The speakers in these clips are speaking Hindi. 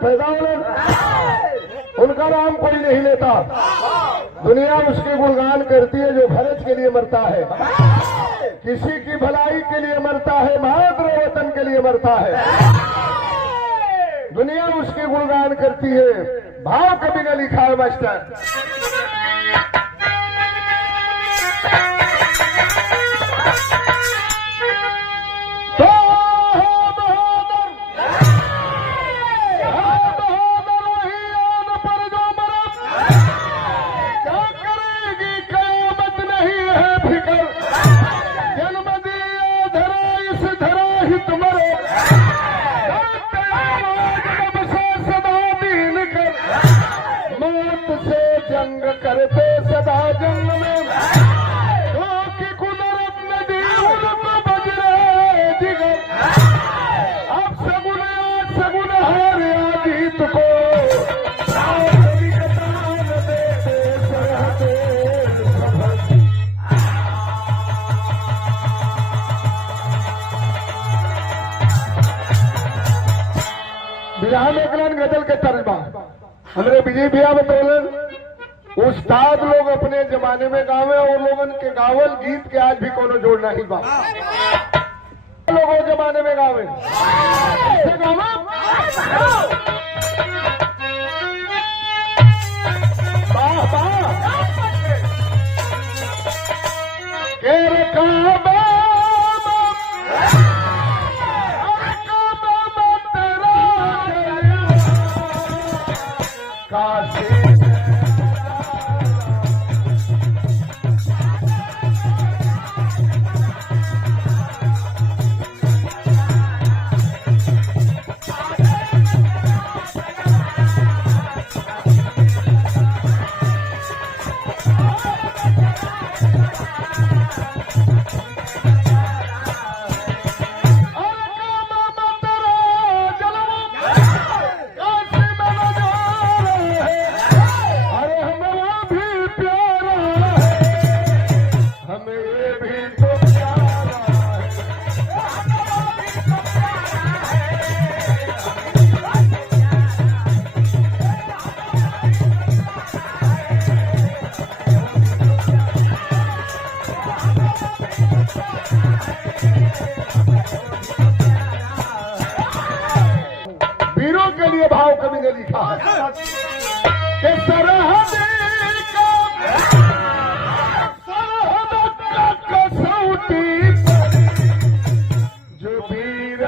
पैदा होने उनका नाम कोई नहीं लेता। दुनिया उसके गुणगान करती है जो भारत के लिए मरता है, किसी की भलाई के लिए मरता है, मातृ वतन के लिए मरता है। दुनिया उसके गुणगान करती है। भाव कभी न लिखा है मास्टर। जंग करते सदा जंग में की कुदरत ने दी उनको बजरे जिगर। अब सगुन हार या जीत को बिरहा में कलन गजल के तर्जमा हमरे विजय भैया बतौलन। उस्ताद लोग अपने जमाने में गावे और लोगन के गावल गीत के आज भी कोनो जोड़ नहीं बा। लोगों जमाने में गावे भाव कवि ने लिखा है कि सरहद का कसौटी जो वीर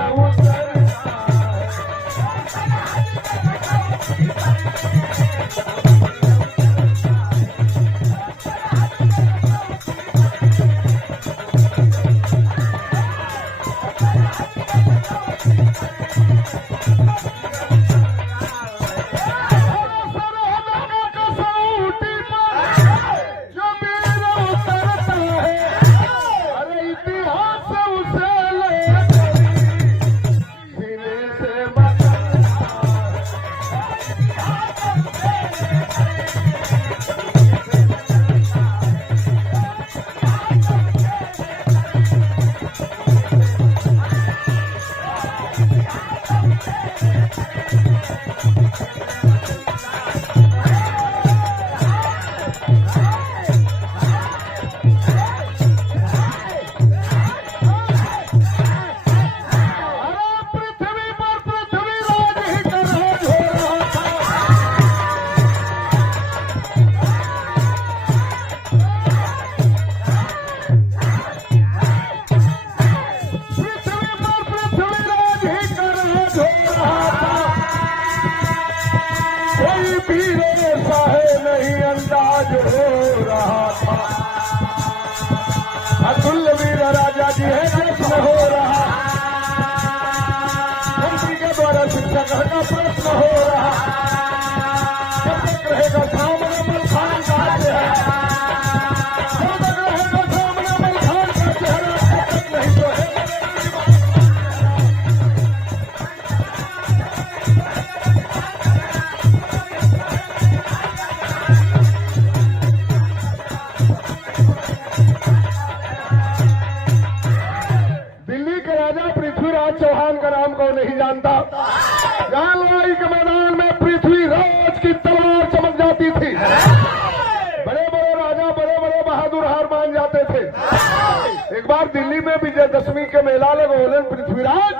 अतुल वीर राजा जी है जश्न हो रहा, मंत्री के द्वारा शिक्षक का प्रश्न हो रहा, कब तक रहेगा सामने मलखान का चेहरा, कब तक रहेगा सामने मलखान का चेहरा, कब तक नहीं तो है चौहान का नाम कौन नहीं जानता। जहाँ लड़ाई के मैदान में पृथ्वीराज की तलवार चमक जाती थी, बड़े बड़े राजा, बड़े बड़े बहादुर हार मान जाते थे। एक बार दिल्ली में विजयदशमी के मेला लगोलन पृथ्वीराज,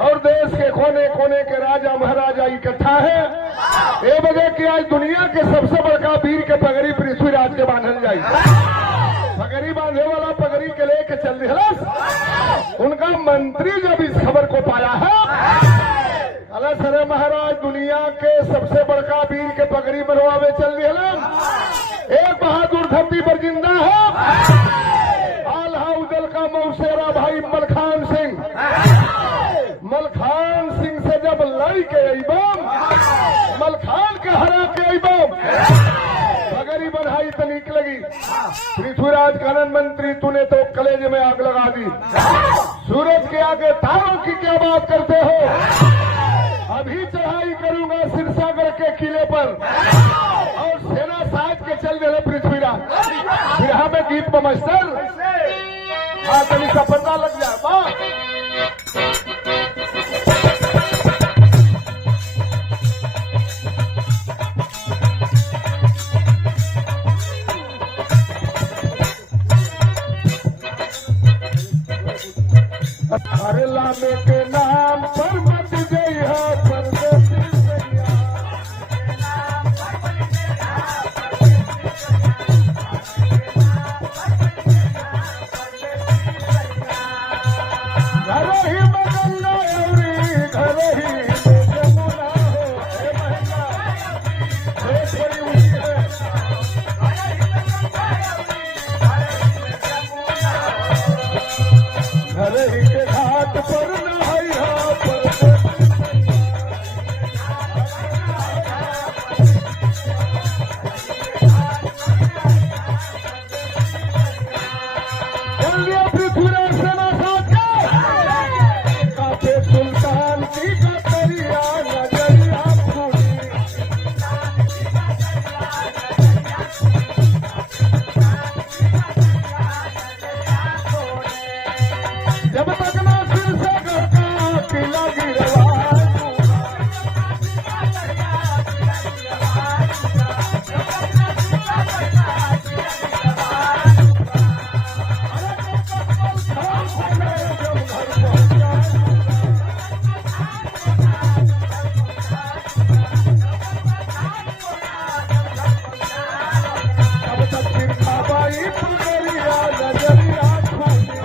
और देश के कोने कोने के राजा महाराजा इकट्ठा है। ये वजह कि आज दुनिया के सबसे बड़का वीर के पगड़ी पृथ्वीराज के बांधल जाए। पगड़ी बांधे वाला पगड़ी के लेके चल रहा। उनका मंत्री जब इस खबर को पाया है, अलग सरे महाराज दुनिया के सबसे बड़का वीर के पगड़ी बनवावे चल रहा। एक बहादुर धरती पर जिंदा है, आल्हा उदल का मौसेरा भाई मलखान सिंह। मलखान सिंह से जब लड़ के अबम, मलखान के हरा के अबम, पगड़ी बधाई तो नीक लगी। पृथ्वीराज कानन मंत्री, तूने तो कलेज में आग लगा दी। सूरज के आगे तारों की क्या बात करते हो? अभी चढ़ाई करूंगा सिरसागर के किले पर, और सेना साज के चल रहे पृथ्वीराज। बिरहा में गीत बमस्तर तनी का पता लग जाए। वाह, अरे लामे के नाम पर मत जइहा परदेसी सैया। घर ही में गंगा अवरी, घर ही में जमुना हो। हे महिला देश बड़ी ऊंची है। घर ही के घाट पर नहाइहा परदेसी सैया। पृथ्वीराज सेना साथ के काफे सुल्तान की कतरिया नजरिया फूली। जब तक ना सिर से घर का किला गिरवा, तब तक फिर खाबाई पगड़िया नजरिया फूली।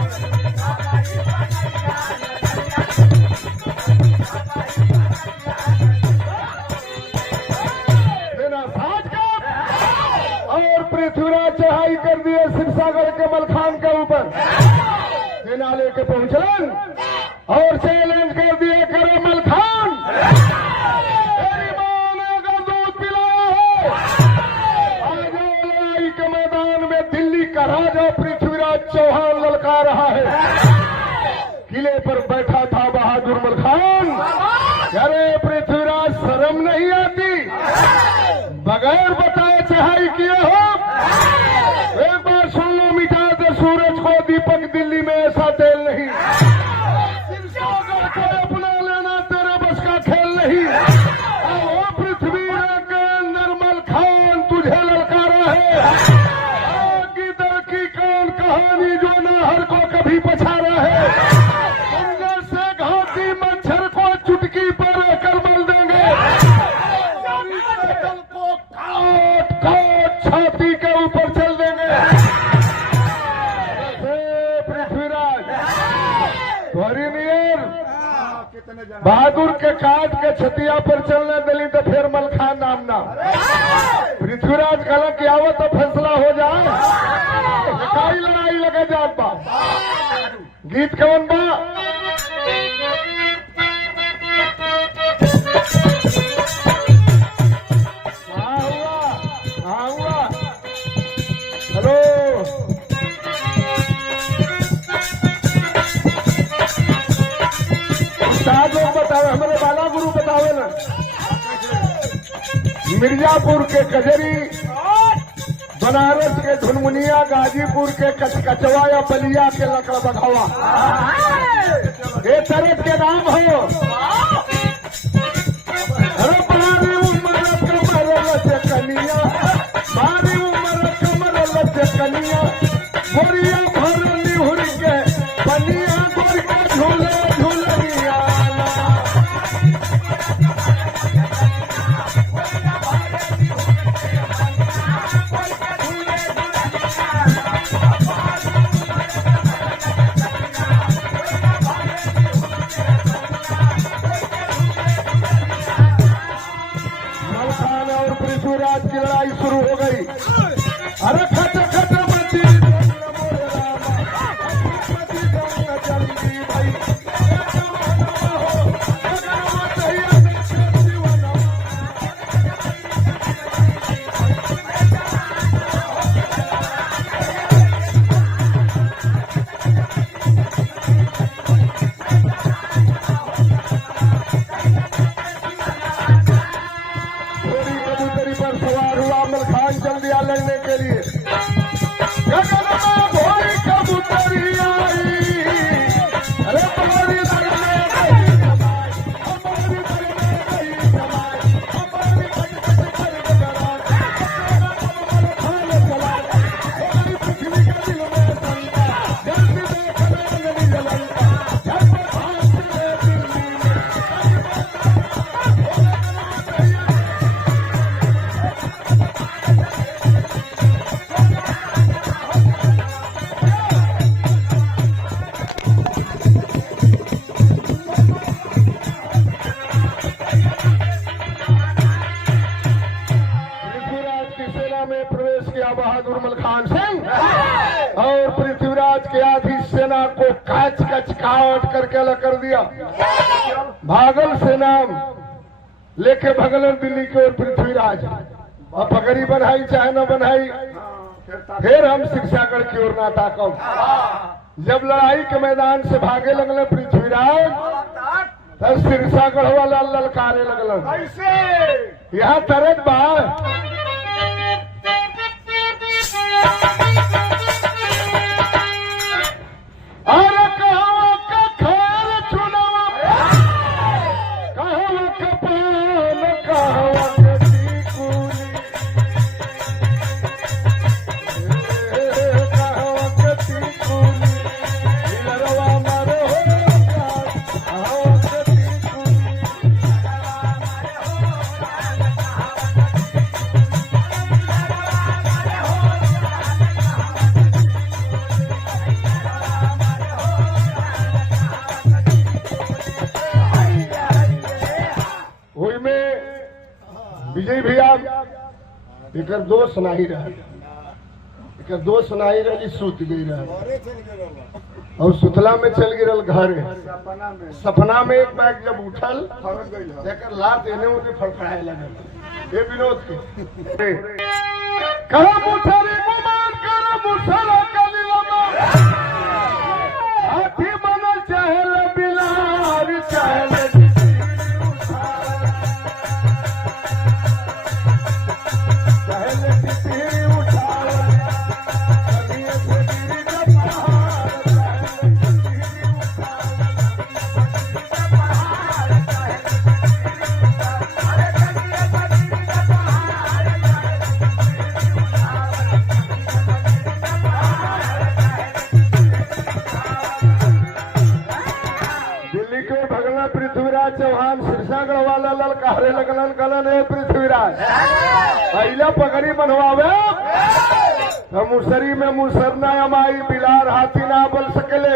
सेना साज कर और पृथ्वीराज चढ़ाई कर दिए सिरसागर के मलखान के ऊपर। सेना लेके पहुंचलन और चैलेंज कर दिए, करे मलखान, तेरी मां ने अगर दूध पिलाया है, आ जाओ लड़ाई के मैदान में। दिल्ली का राजा पृथ्वीराज चौहान ललका रहा है। किले पर बैठा था बहादुर मलखान। अरे पृथ्वीराज, शर्म नहीं आती? बगैर बताए चढ़ाई किए हो। एक बार सुन लो, मिटा दे सूरज को दीपक, दिल्ली में ऐसा तेल नहीं। सिरसागर को अपना लेना तेरे बस का खेल नहीं। और पृथ्वी के अंदर मलखान तुझे ललकारा है। गिदड़ की कौन कहानी जो नाहर को कभी पछाड़ा है। सुंदर से घाटी मच्छर को चुटकी पर कर मल देंगे। को काट काट छाती के ऊपर चल देंगे। पृथ्वीराज तुम्हारी नियर बहादुर के काट के छतिया पर चलने दिली तो फिर मलखान नाम ना। पृथ्वीराज कहला कि आवत तो फैसला हो जाए, काई लड़ाई लगे जात बा। गीत कौन बा? हेलो, उस्ताद लोग बतावे, हमारे बाला गुरु बतावे ना। मिर्जापुर के कजरी, बनारस के धुनमुनिया, गाजीपुर के कचकचवा या बलिया के लकड़ बघावा, ये तरह के नाम हो। काच कचकावट करके अलग कर दिया। भागल से नाम लेके भगलन दिल्ली की ओर पृथ्वीराज। अब पगड़ी बनाई चाहे न बनाई, फिर हम शिक्षागढ़ की ओर ना ताकब। जब लड़ाई के मैदान से भागे लगल पृथ्वीराज, तब सिरसागढ़ वाला ललकारे लगल। यहाँ तरत बा अरे कहवा का खैर चुनावा, कहवा का पान, कहवा के टिकुली, कहवा के टिकुली, हिलरवा मारे हो जात, कहवा के टिकुली। विजय भैया एक दोस्त नहीं रहा, एक दोस्त नहीं रही, सूत गई रहा और सुतला में चल गिरल घर। सपना में एक बैग जब उठल लेकर लात देने उन्हें फड़फड़ाए लगे। ये विनोद के कहा मुसरी गुमान करा मुसरा कलीला हाथी बनल चाहे बिलार चाहे पृथ्वीराज चौहान सिरसागढ़ वाला ललकारे लगलन कलन है पृथ्वीराज अहिला पगड़ी बनवावे तो मुसरी में मुसर न अमाई, बिलार हाथी ना बल सकले,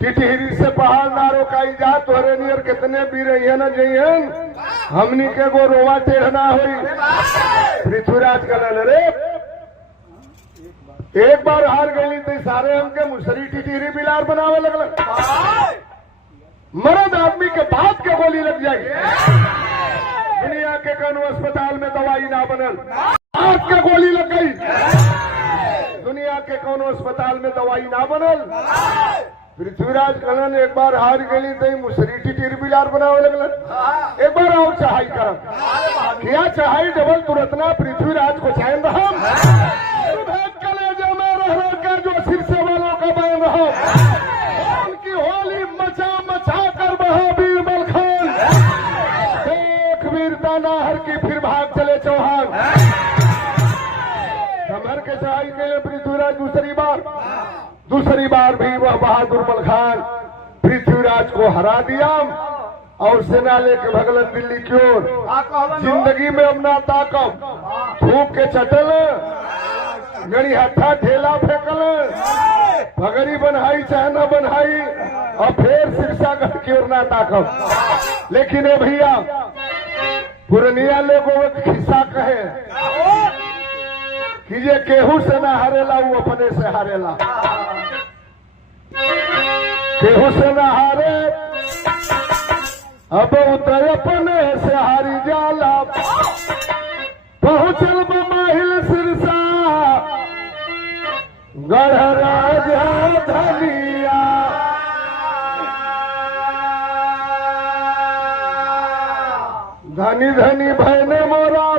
टिटहिरी से पहाड़ ना रोकाई जा, तोहरे नियर कितने भी रही न जइहन, हमनी के गो रोवा टेढ़ ना हुई। पृथ्वीराज कलन रे एक बार हार गई तो सारे हमके मुसरी टिटहिरी बिलार बनावे लगल। मर्द आदमी के बात के गोली लग जाए, दुनिया के कौन अस्पताल में दवाई ना बनल, बात के गोली लग गई, दुनिया के कौन अस्पताल में दवाई ना बनल। पृथ्वीराज कलन एक बार हार गई तो मुसरी टिटिर बिलार बनावे लगल। एक बार और चढ़ाई करम क्या चढ़ाई डबल तुरंतना पृथ्वीराज को चैन रहा कलेजे में रह के जो शीर्षे वालों का बन रहा उनकी होली मचा मचा कर बहा बीरबल खान। देख वीरता नाहर की फिर भाग चले चौहान। समर के चढ़ाई के लिए पृथ्वीराज दूसरी बार भी वह बहादुर मल खान पृथ्वीराज को हरा दिया और सेना लेके भगलन दिल्ली की ओर। जिंदगी में अपना ताकत थूक के चटल, गड़ी हट्ठा ठेला फेंकल, भगरी बनाई चाहे न बनाई और फिर सिरसागढ़ की ओर ना ताकत। लेकिन ये भैया पुरनिया लोगों को खिस्सा कहे कि ये केहू से ना हारेला, वो अपने से हारेला। केहू से ना हारे अब उतर अपने से हारी जाला। पहुंचल माहिल सिरसा गढ़ राजा धनिया, धनी धनी भैने मोरा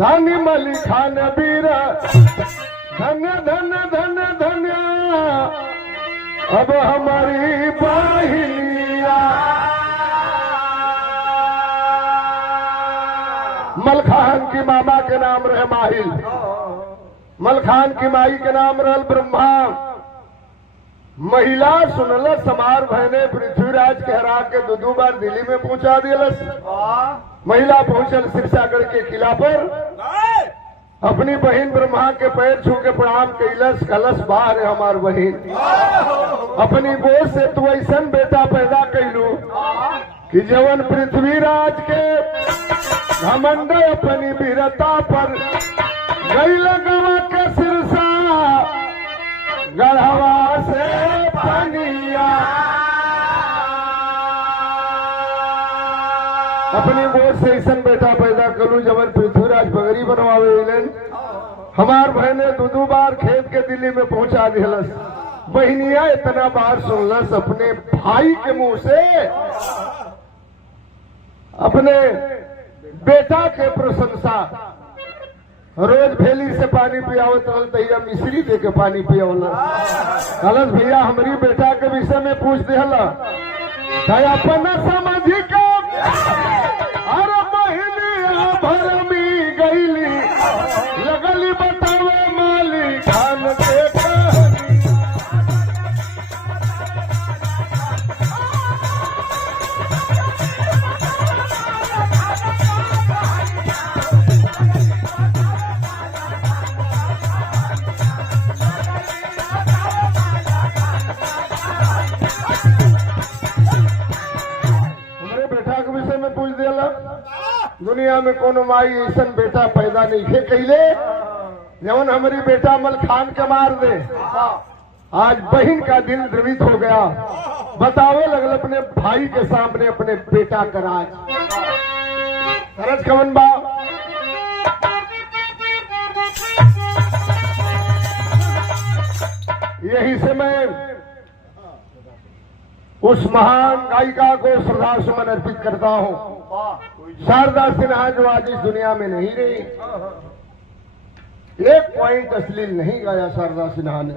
धनी मली खान बीर, धन्य धन्य धन्य धन्य अब हमारी बाहिलिया। मलखान की मामा के नाम रहे माहिल, मलखान की माई के नाम रहल ब्रह्मा। महिला सुनल समार भयने पृथ्वीराज के हरा के दो बार दिल्ली में पहुंचा दिलस। महिला पहुंचल सिरसागढ़ के किला पर, अपनी बहन ब्रह्मा के पैर छू के प्रणाम कैलस, कलश बाहर है हमार बहन। अपनी गोद से तू ऐसा बेटा पैदा कैलू कि जवन पृथ्वीराज के घमंड अपनी वीरता पर गई लगवा के सिरसा गढ़वा से अपनी गोद से ऐसा बेटा पैदा करूं जवन पृथ्वीराज बगरी बनवावे। हमार बहने दो बार खेत के दिल्ली में पहुंचा दिलस। बहनिया इतना बार सुनलस अपने भाई के मुंह से अपने बेटा के प्रशंसा। रोज भेली से पानी पियावत रहल तैया मिश्री दे के पानी पियावला। कलश भैया हमारी बेटा के विषय में पूछ दिहला अपना समझी का अरे बहनिया भरमी गईली लगली बतावे माली खान के दुनिया में कोनो माई ऐसा बेटा पैदा नहीं थे कैले जवन हमारी बेटा मलखान के मार दे। आज बहन का दिल द्रवित हो गया। बतावे लगल अपने भाई के सामने अपने बेटा का राज। सरस कवन बा यही से मैं उस महान गायिका को श्रद्धा सुमन अर्पित करता हूँ शारदा सिन्हा जो आज इस दुनिया में नहीं रही। एक पॉइंट अश्लील नहीं गाया शारदा सिन्हा ने।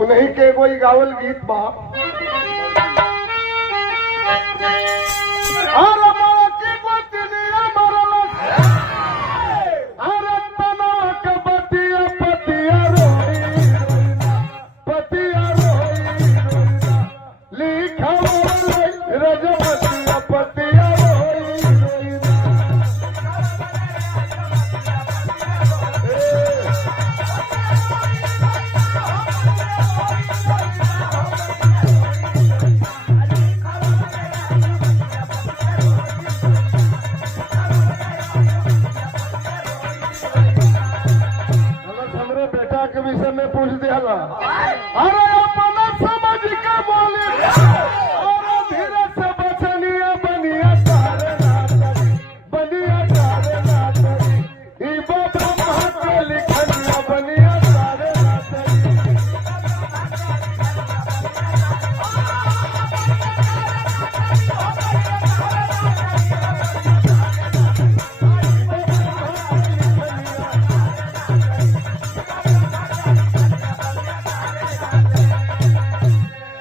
उन्हीं के कोई गावल गीत बा पूछ दिया। अरे अपना समझ के बोले और धीरे से बचनिया बनिया तारे नातरी बनिया तारे नातरी ई ब्रह्मा के लिखनिया बनिया तारे नातरी।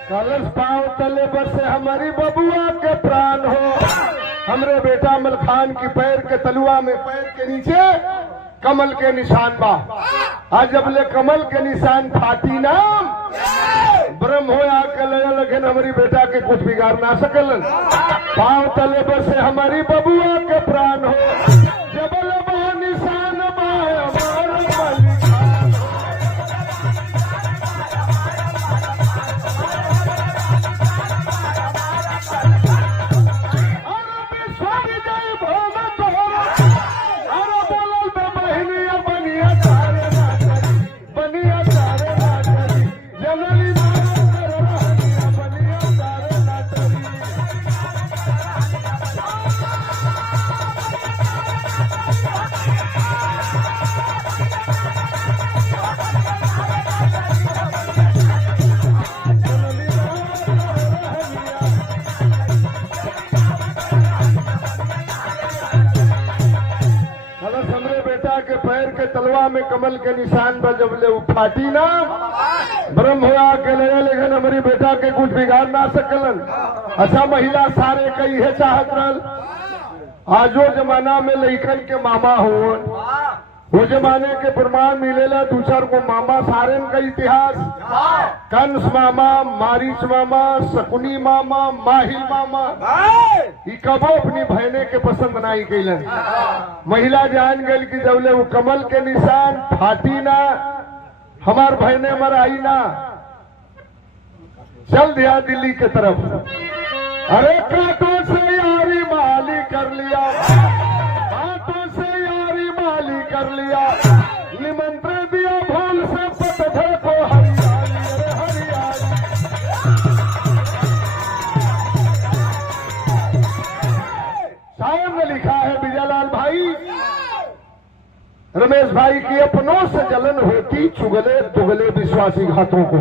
कलश पाँव तले पर से हमारी बबुआ के प्राण हो। हमरे बेटा मलखान की पैर के तलुआ में पैर के नीचे कमल के निशान बा। आज जब ले कमल के निशान फाटी ना ब्रह्म हो आके लेकिन हमारी बेटा के कुछ बिगाड़ ना सकल। पाँव तले पर से हमारी बबुआ के प्राण हो। जबल बा निशान बा तलवा में कमल के निशान पर जब ले फाटी ना ब्रह्म हुआ के लगे लेकिन हमारी बेटा के कुछ बिगाड़ ना सकलन। अच्छा महिला सारे कई है चाहत रहल। आजो जमाना में लइकन के मामा हो वो जमाने के प्रमाण मिलेला। दूसर को मामा सारे का इतिहास कंस मामा मारीच मामा शकुनी मामा माहिल मामा ये कबो अपनी बहने के पसंद नहीं कैलन। महिला जान गई कि जब ले वो कमल के निशान फाटी ना हमार बहने मराई ना चल दिया दिल्ली के तरफ। अरे कांटों से यारी माली कर लिया कांटों से यारी माली कर लिया निमंत्रण दिया भूल से पतझड़ को हरियाली। अरे हरियाली रमेश भाई की अपनों से जलन होती चुगले दुगले विश्वासी घातों को,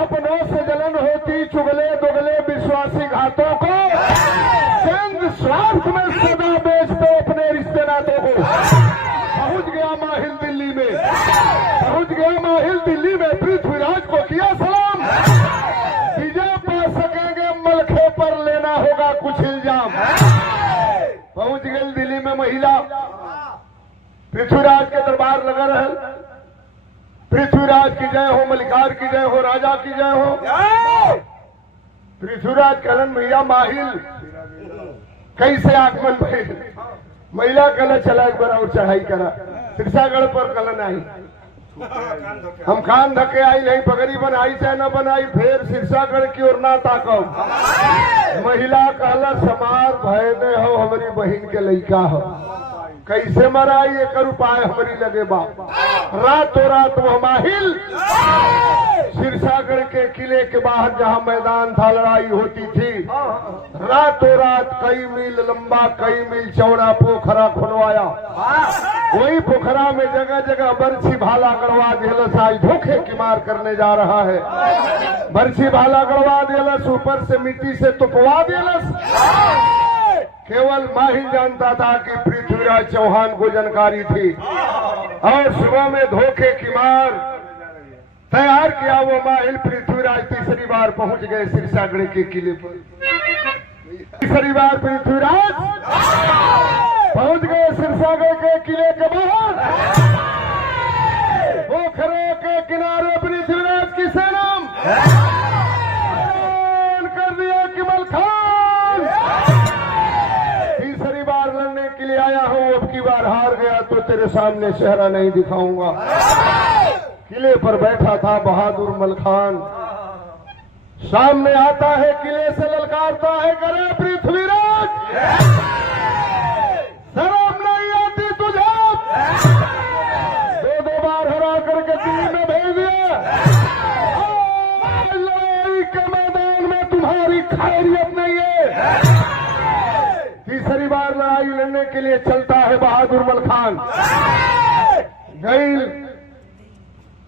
अपनों से जलन होती चुगले दुगले विश्वासी घातों को, चंद स्वार्थ में सदा बेचते अपने रिश्ते नातों को। पहुंच गया माहिल दिल्ली में, पहुंच गया माहिल दिल्ली में, पृथ्वीराज को किया सलाम। विजय पा सकेंगे मलखे पर लेना होगा कुछ इल्जाम। पहुंच गई दिल्ली में महिला, पृथ्वीराज के दरबार लगा रहे। पृथ्वीराज की जय हो, मलिकार की जय हो, राजा की जय हो। पृथ्वीराज कहलन भैया माहिल कैसे आगमन भई। महिला कहना चला एक बार और चढ़ाई करा। सिरसागढ़ पर कहलन आई, हम खान धके आई नहीं, पगड़ी बनाई चाहे न बनाई, फिर सिरसागढ़ की ओर ना ताकब। महिला कहला समार भय ने हो, हमारी बहन के लड़का हो, कैसे मराई एक उपाय हमारी लगे बा। रातों रात वो माहिल सिरसागढ़ के किले के बाहर जहां मैदान था लड़ाई होती थी, रातों रात कई मील लंबा कई मील चौड़ा पोखरा खुलवाया। वही पोखरा में जगह जगह बरछी भाला गड़वा दिलस। आज धोखे की मार करने जा रहा है, बरछी भाला गड़वा दिलस, ऊपर से मिट्टी से तुपवा दिलस। केवल माहिल जानता था कि पृथ्वीराज चौहान को जानकारी थी, और सुबह में धोखे की मार तैयार किया। वो माहिल पृथ्वीराज तीसरी बार पहुंच गए सिरसागढ़ के किले पर। तीसरी बार पृथ्वीराज पहुंच गए सिरसागढ़ के किले के बाहर। पोखरे के किनारे पृथ्वीराज की सेना कर दिया कि मलखान तीसरी बार लड़ने के लिए आया हूं, अब की बार हार गया तो तेरे सामने चेहरा नहीं दिखाऊंगा। किले पर बैठा था बहादुर मलखान, सामने आता है, किले से ललकारता है, करे पृथ्वीराज शर्म नहीं आती तुझे? दो बार हरा करके दिल्ली में भेज दिया। लड़ाई के मैदान में तुम्हारी खैरियत नहीं है। तीसरी बार लड़ाई लड़ने के लिए चलता है बहादुर मलखान। गई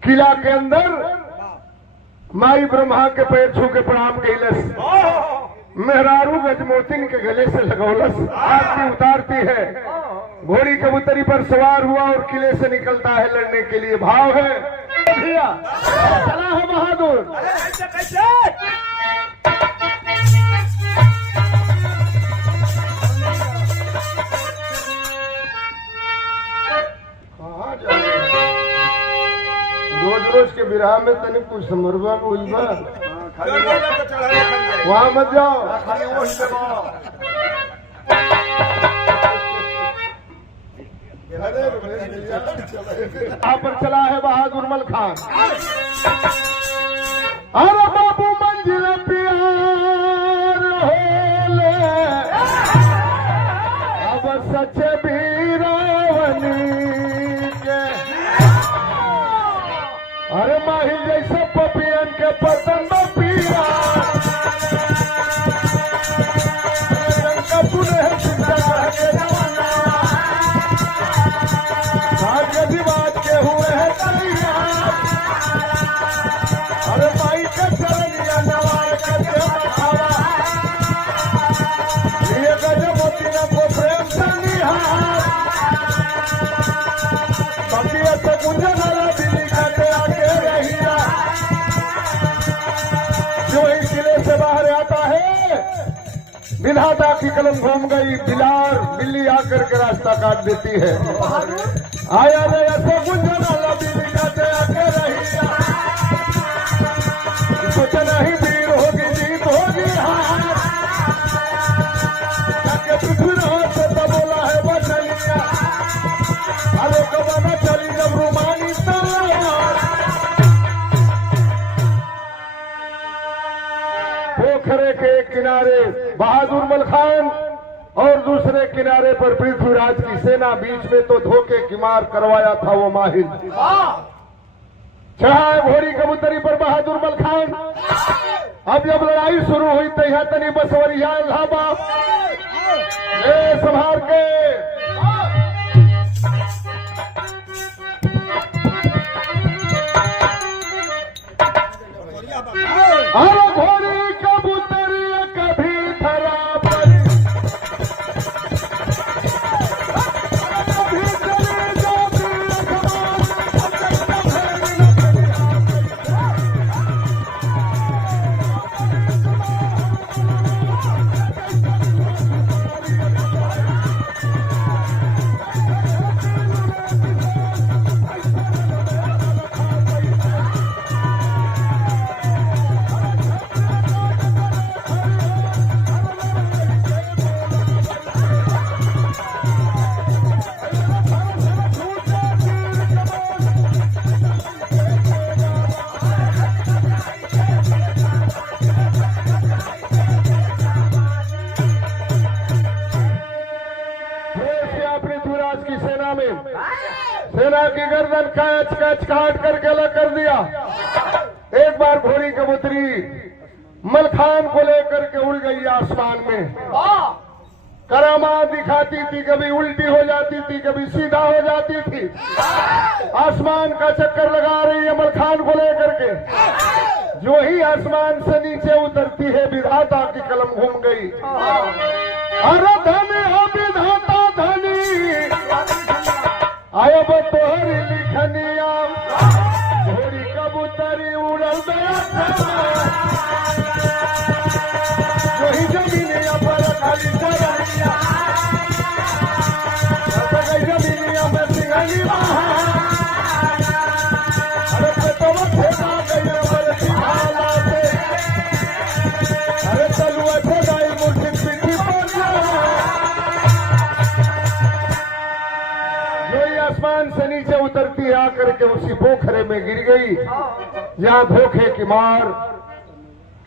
किला के अंदर माई ब्रह्मा के पैर छू के प्रणाम कैलस। मेहरारू गजमोतिन के गले से लगौलस, आरती उतारती है। घोड़ी कबूतरी पर सवार हुआ और किले से निकलता है लड़ने के लिए। भाव है भैया, चला है बहादुर। कहाँ जा रोज रोज के विराह में तनी कुछ समरवा हुई बा, वहां मत जाओ। यहाँ पर चला है बहादुर मलखान। अरे बाबू मंजिल प्यार होले, अब सच्चे बीरावनी के। अरे माहिल जैसे पपियन के पतन में पीरा, बात के हुए हैं कलिया। अरे माई के चरनिया नवार करके बखावा, ये गजमोती न को प्रेम से निहार। बकिया से गुंजन दिल्ली करके आके रहिया। जो इस किले से बाहर आता है, विधाता की कलम घूम गई, बिलार बिल्ली आकर के रास्ता काट देती है। आया रे ऐसे गुंजन दिल्ली करके आके रहिया। कुछ नहीं वीर होगी जीत होगी हार। पृथ्वीराज से तो बोला है बचलिया, अरे कब न चली जब रुमानी तलवार। पोखरे के किनारे बहादुर मलखान और दूसरे किनारे पर पृथ्वीराज की सेना, बीच में तो धोखे की मार करवाया था वो माहिल। चढ़ा घोड़ी कबूतरी पर बहादुर मलखान। अब जब लड़ाई शुरू हुई तो यहाँ तनी बसवरिया इलाहाबाद संभाल के अरे घोड़ी कबूतरी कभी थरा पर कभी चली जाती पृथ्वीराज की सेना में सेना की गर्दन कैच कैच काट करके अलग कर दिया। एक बार घोड़ी कबूतरी मलखान को लेकर के उड़ गई आसमान में। करामात दिखाती थी, कभी उल्टी हो जाती थी, कभी सीधा हो जाती थी। आसमान का चक्कर लगा रही है मलखान को लेकर के। जो ही आसमान से नीचे उतरती है विधाता की कलम घूम गई। अरे धनी हो विधाता धनी आयो तोहरी लिखनिया घोड़ी कबूतरी उड़ल जो ही जमीनिया पर खाली चरनिया जमीनिया में सिंगनी अरे तो खेदा गई पर सिंघाला से अरे चलुआ खेदाई मुर्शिद पीठी आसमान से नीचे उतरती है आकर के उसी पोखरे में गिर गई जहां धोखे की मार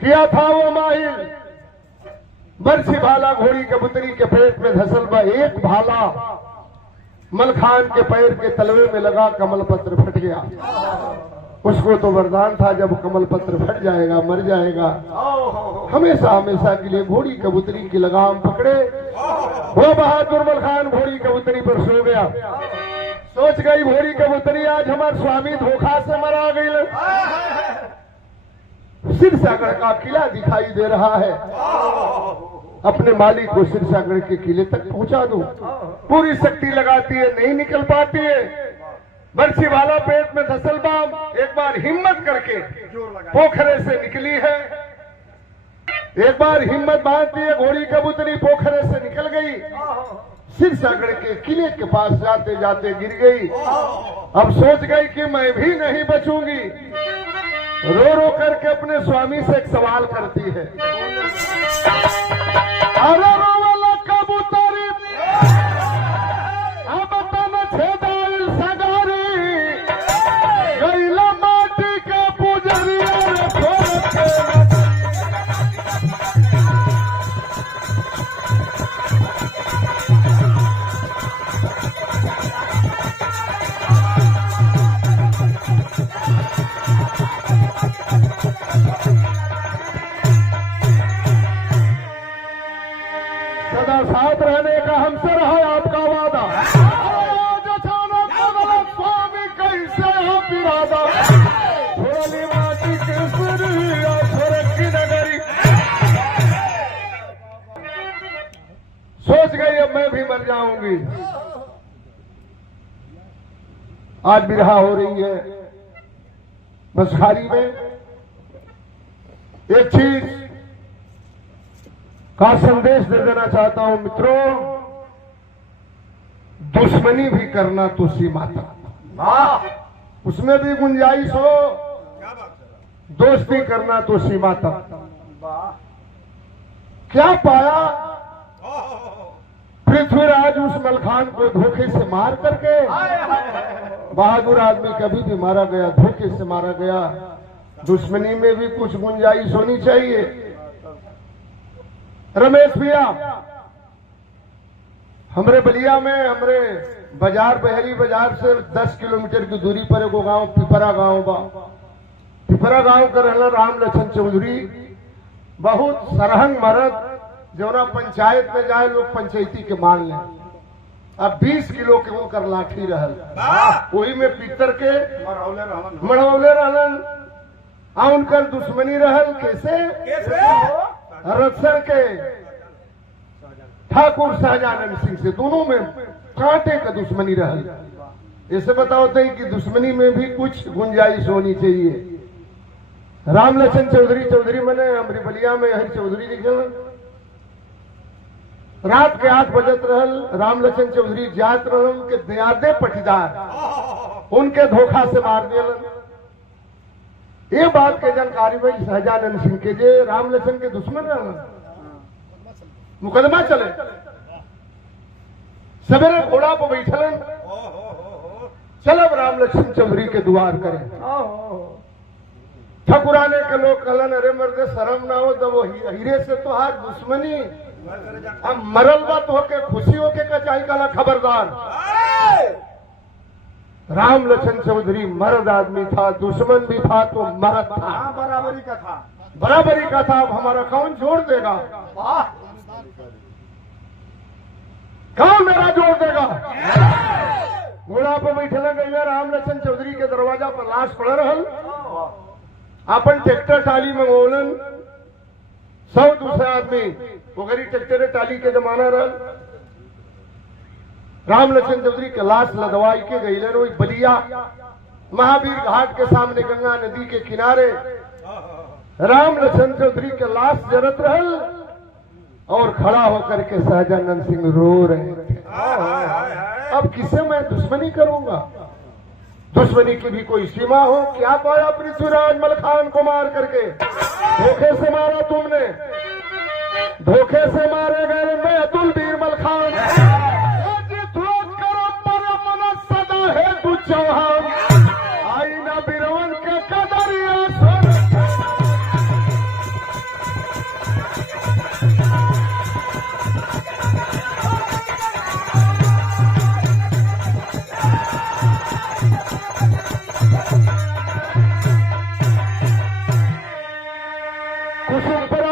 किया था वो माहिर। बरसी भाला घोड़ी कबूतरी के पेट में धसल बा एक भाला मलखान के पैर के तलवे में लगा, कमल पत्र फट गया। उसको तो वरदान था जब कमल पत्र फट जाएगा मर जाएगा। हमेशा हमेशा के लिए घोड़ी कबूतरी की लगाम पकड़े वो बहादुर मलखान घोड़ी कबूतरी पर सो गया। सोच गई घोड़ी कबूतरी आज हमार स्वामी धोखा से मरा गई। सिरसागढ़ का किला दिखाई दे रहा है, अपने मालिक को सिरसागढ़ के किले तक पहुंचा दूं। पूरी शक्ति लगाती है नहीं निकल पाती है। बरसी वाला पेट में धसल बाम एक बार हिम्मत करके पोखरे से निकली है। एक बार हिम्मत बांधती है घोड़ी कबूतरी पोखरे से निकल गई। सिरसागढ़ के किले के पास जाते जाते गिर गई। अब सोच गई कि मैं भी नहीं बचूंगी। रो रो करके अपने स्वामी से एक सवाल करती है, अरे रोवाला कबूतरी अब तन छेदाइल सगारी गईला माटी के पुजरिया सदा साथ रहने का हमसे रहा आपका वादा। आज अचानक बदला स्वामी कैसे आप इरादा छोड़ली माटी के सुरिया छोड़ की नगरी। सोच गई अब मैं भी मर जाऊंगी। आज बिरहा हो रही है बसखारी में। एक चीज का संदेश दे देना चाहता हूं मित्रों, दुश्मनी भी करना तो सीमा तक, उसमें भी गुंजाइश हो। दोस्ती करना तो सीमा तक। क्या पाया पृथ्वीराज उस मलखान को धोखे से मार करके। बहादुर आदमी कभी भी मारा गया धोखे से मारा गया। दुश्मनी में भी कुछ गुंजाइश होनी चाहिए। रमेश भैया हमरे बलिया में हमरे बाजार बहरी बाजार से 10 किलोमीटर की दूरी पर एगो गांव पिपरा गांव बा। पिपरा गांव का रहना राम लक्ष्मण चौधरी बहुत सरहंग मरद जौना पंचायत में जाए लोग पंचायती के मान लें। अब 20 किलो के उनकर लाठी रहल वही में पीतर के मढ़ौले रहलन। आ उनकर दुश्मनी रहल कैसे रक्षण के ठाकुर शाहजानंद सिंह से, दोनों में कांटे का दुश्मनी रहल। ऐसे बताओ थे कि दुश्मनी में भी कुछ गुंजाइश होनी चाहिए। राम लक्ष्मण चौधरी मने अमरी बलिया में हरि चौधरी लिखल। रात के 8 बजत रहल, राम लक्ष्मण चौधरी जात रहल, उनके दयादे पटीदार उनके धोखा से मार दिलन। ये बात के जानकारी भाई शाहजानंद सिंह के जे राम लक्ष्मण के दुश्मन रहल, मुकदमा चले। सवेरे घोड़ा पर बैठलन, चलब राम लक्ष्मण चौधरी के द्वार करें। ठकुराने के लोग कहलन, अरे मर्दे शर्म ना हो, तब वो हीरे से तो हाथ दुश्मनी, अब मरल बात होके खुशी होके का चाहिए, कहला खबरदार। राम लक्ष्मण चौधरी मर्द आदमी था, दुश्मन भी था तो मर्द था, बराबरी का था। अब हमारा कौन जोड़ देगा? कौन मेरा जोड़ देगा? घोड़ा पर बैठल गई राम लक्ष्मण चौधरी के दरवाजा पर लाश पड़ रहल। अपन ट्रैक्टर टाली में बोलन 100 दूसरे आदमी वगैरह ट्रैक्टर टाली के जमाना रहल। राम लक्ष्मण चौधरी के लाश लदवाई के गई बलिया महावीर घाट के सामने गंगा नदी के किनारे राम लक्ष्मण चौधरी के लाश जरत रहल और खड़ा होकर के शाहजानंद सिंह रो रहे थे। अब किसे मैं दुश्मनी करूंगा? दुश्मनी की भी कोई सीमा हो? क्या पाया पृथ्वीराज मलखान को मार करके? धोखे से मारा तुमने, धोखे से मारे गए मैं अतुल वीर मलखान। सदा है तू चौहान, आईना बिरवन के कदरिया कुसुम पर